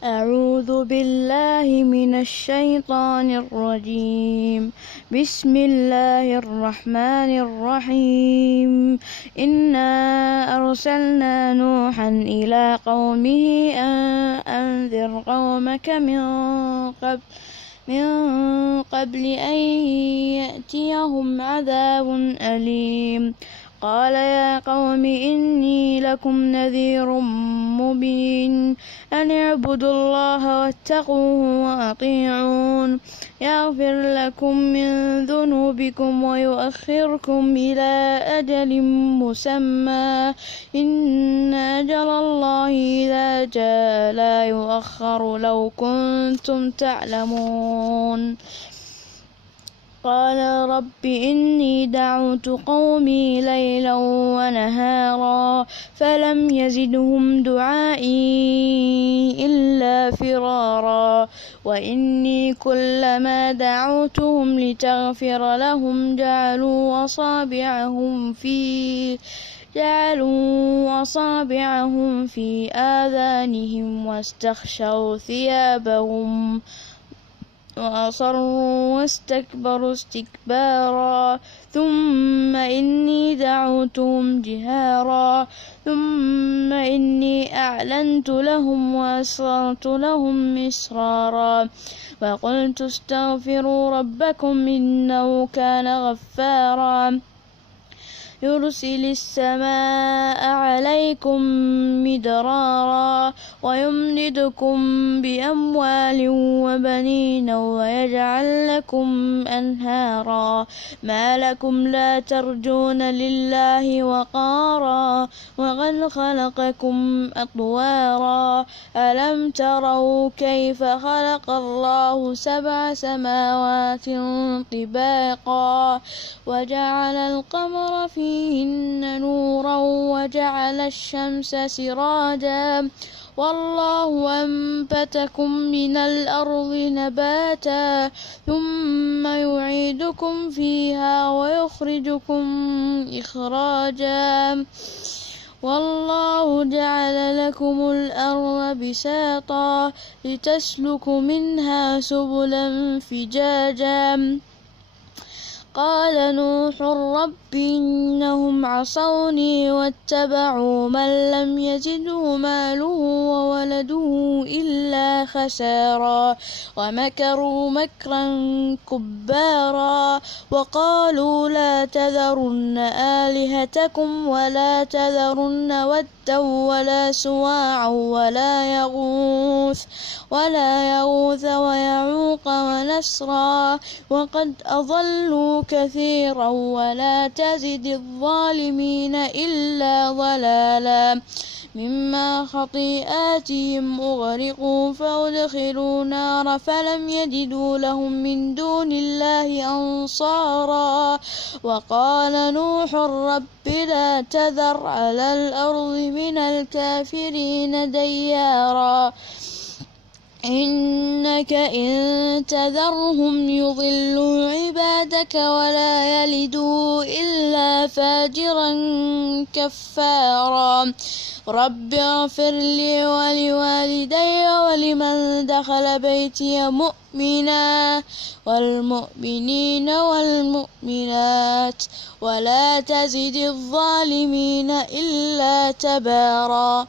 أعوذ بالله من الشيطان الرجيم. بسم الله الرحمن الرحيم. إنا أرسلنا نوحا إلى قومه أن أنذر قومك من قبل أن يأتيهم عذاب أليم. قال يا قوم إني لكم نذير مبين أن اعبدوا الله واتقوه وأطيعون يغفر لكم من ذنوبكم ويؤخركم إلى أجل مسمى إن أجل الله إذا جاء لا يؤخر لو كنتم تعلمون. قال رب إني دعوت قومي ليلا ونهارا فلم يزدهم دعائي إلا فرارا وإني كلما دعوتهم لتغفر لهم جعلوا أصابعهم في آذانهم واستغشوا ثيابهم وأصروا واستكبروا استكبارا ثم إني دعوتهم جهارا ثم إني أعلنت لهم وأسررت لهم إسرارا وقلت استغفروا ربكم إنه كان غفارا يرسل السماء عليكم مدرارا ويمددكم بأموال وبنين ويجعل لكم أنهارا ما لكم لا ترجون لله وقارا وقد خلقكم أطوارا ألم تروا كيف خلق الله 7 سماوات طباقا وجعل القمر فيهن نورا وجعل الشمس سراجا والله أنبتكم من الأرض نباتا ثم يعيدكم فيها ويخرجكم إخراجا والله جعل لكم الأرض بساطا لتسلكوا منها سبلا فجاجا قال نوح رب إنهم عصوني واتبعوا من لم يزده ماله وولده إلا خسارا ومكروا مكرا كبارا وقالوا لا تذرن آلهتكم ولا تذرن ودا ولا سواعا ولا يغوث ويعوق ونسرا وقد أضلوا كثيرا ولا تزد الظالمين إلا ضلالا مما خطيئاتهم أغرقوا فأدخلوا نارا فلم يجدوا لهم من دون الله أنصارا وقال نوح رب لا تذر على الأرض من الكافرين ديارا إنك إن تذرهم يضلوا عبادك ولا يلدوا إلا فاجرا كفارا رب اغفر لي ولوالدي ولمن دخل بيتي مؤمنا والمؤمنين والمؤمنات ولا تزد الظالمين إلا تبارا.